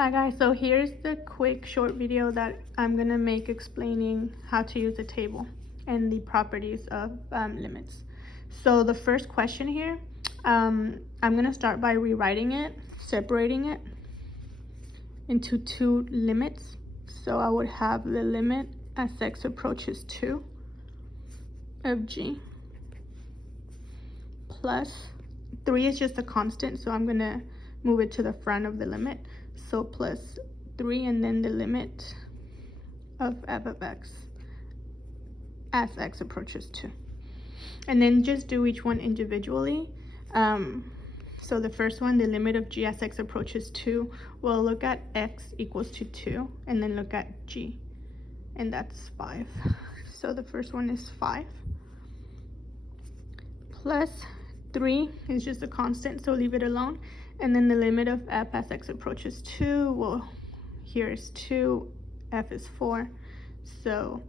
Hi guys, so here's the quick short video that I'm gonna make explaining how to use the table and the properties of limits. So the first question here, I'm gonna start by rewriting it, separating it into two limits. So I would have the limit as x approaches 2 of g plus 3 is just a constant, so I'm gonna move it to the front of the limit. So plus 3 and then the limit of f of x as x approaches 2. And then just do each one individually. So the first one, the limit of g as x approaches 2, we'll look at x equals to 2 and then look at g, and that's 5. So the first one is 5 plus 3 is just a constant, so leave it alone. And then the limit of f as x approaches 2, well, here is 2, f is 4, so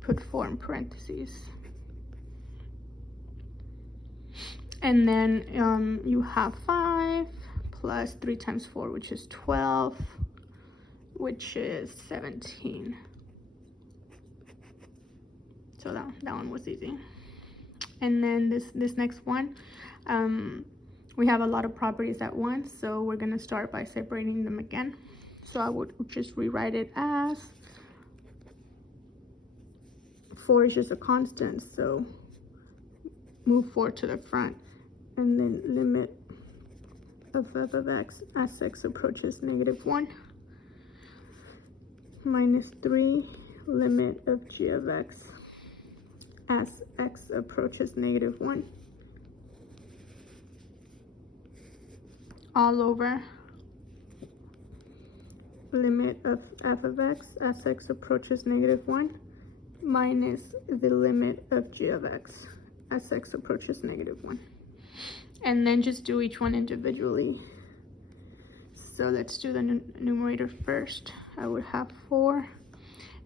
put 4 in parentheses. And then you have 5 plus 3 times 4, which is 12, which is 17. So that one was easy. And then this next one, we have a lot of properties at once, so we're gonna start by separating them again. So I would just rewrite it as 4 is just a constant, so move 4 to the front, and then limit of f of x as x approaches -1 minus 3 limit of g of x as x approaches -1 all over limit of f of x as x approaches -1 minus the limit of g of x as x approaches -1. And then just do each one individually. So let's do the numerator first. I would have 4,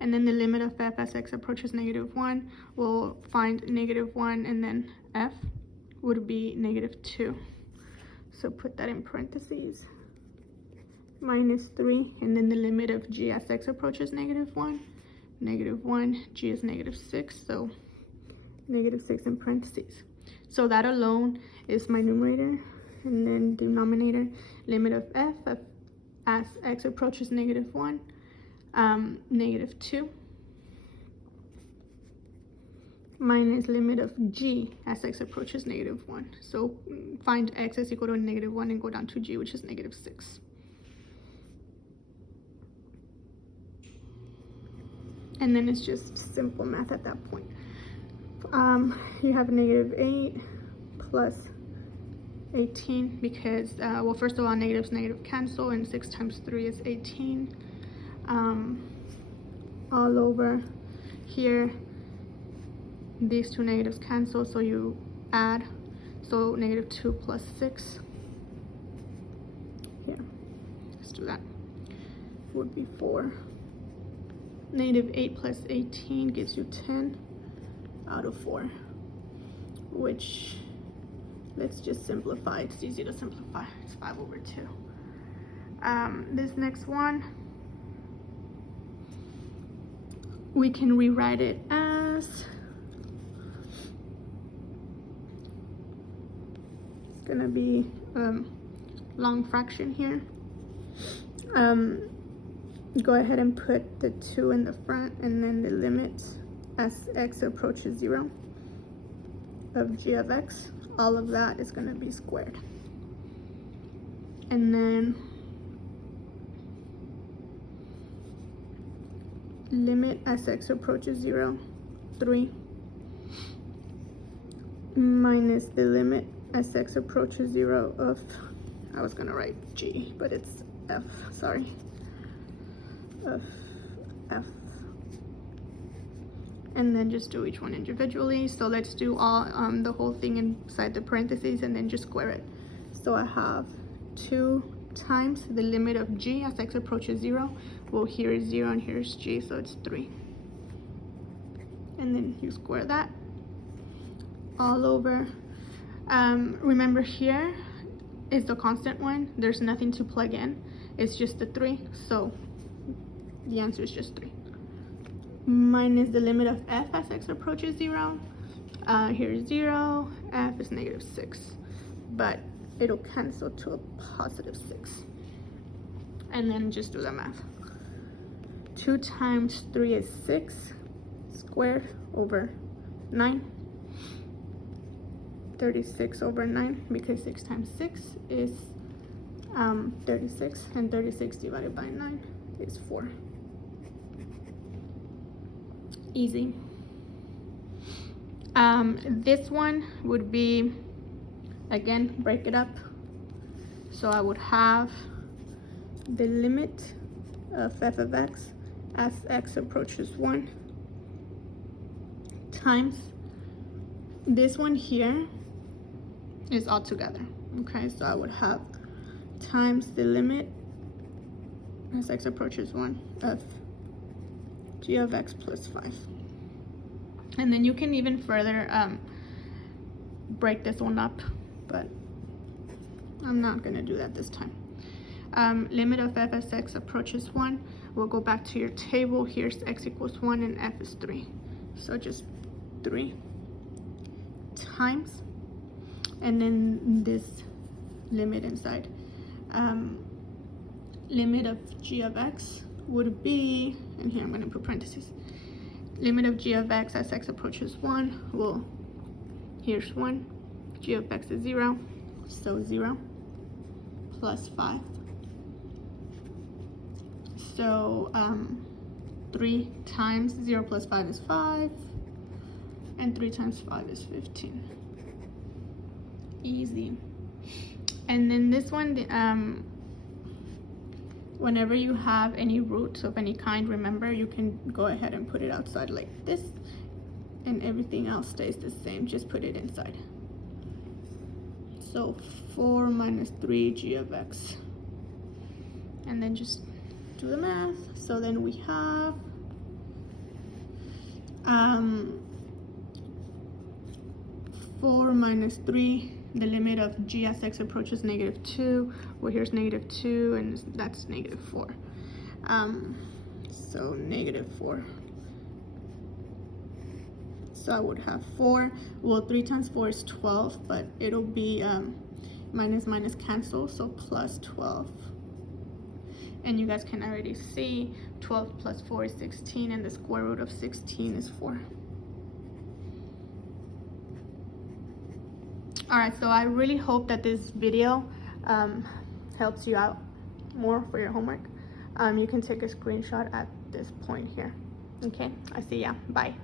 and then the limit of f as x approaches -1, we'll find -1, and then f would be -2. So put that in parentheses. Minus 3, and then the limit of g as x approaches -1, -1, g is -6, so -6 in parentheses. So that alone is my numerator, and then denominator, limit of f as x approaches -1, -2, minus limit of g as x approaches -1. So find x is equal to -1 and go down to g, which is -6. And then it's just simple math at that point. You have -8 plus 18 because, well, first of all, negatives cancel, and 6 times 3 is 18. All over here, these two negatives cancel, so you add, so -2 plus 6. Here, let's do that. Would be 4. -8 plus 18 gives you 10 out of 4, which, let's just simplify. It's easy to simplify. It's 5 over 2. This next one, we can rewrite it as, it's gonna be long fraction here. Go ahead and put the 2 in the front, and then the limit as x approaches 0 of g of x. All of that is going to be squared. And then limit as x approaches 0, 3, minus the limit as x approaches 0 of, I was going to write g, but it's f, sorry, of f. And then just do each one individually. So let's do all the whole thing inside the parentheses and then just square it. So I have 2 times the limit of g as x approaches 0. Well, here is 0 and here's g, so it's 3. And then you square that all over. Remember here, is the constant one. There's nothing to plug in. It's just the 3. So the answer is just 3. Minus the limit of f as x approaches 0. Here's 0. F is negative 6. But it'll cancel to a positive 6. And then just do the math. 2 times 3 is 6 squared over 9. 36 over 9, because 6 times 6 is 36, and 36 divided by 9 is 4. Easy. This one would be, again, break it up. So I would have the limit of f of x as x approaches 1 times this one here is all together. Okay, so I would have times the limit as x approaches 1 of g of x plus 5. And then you can even further break this one up, but I'm not gonna do that this time. Limit of f as x approaches 1. We'll go back to your table. Here's x equals 1 and f is 3. So just 3 times, and then this limit inside. Limit of g of x would be, and here I'm going to put parentheses, limit of g of x as x approaches 1. Well, here's 1. G of x is 0, so 0 plus 5. So 3 times 0 plus 5 is 5, and 3 times 5 is 15. Easy. And then this one, whenever you have any roots of any kind, remember, you can go ahead and put it outside like this, and everything else stays the same. Just put it inside. So 4 minus 3 g of x, and then just do the math. So then we have 4 minus 3, the limit of g as x approaches negative 2. Well, here's negative 2, and that's negative 4. So negative 4. So I would have 4. Well, 3 times 4 is 12, but it'll be minus minus cancel, so plus 12. And you guys can already see 12 plus 4 is 16, and the square root of 16 is 4. Alright, so I really hope that this video helps you out more for your homework. You can take a screenshot at this point here. Okay, I see ya. Bye.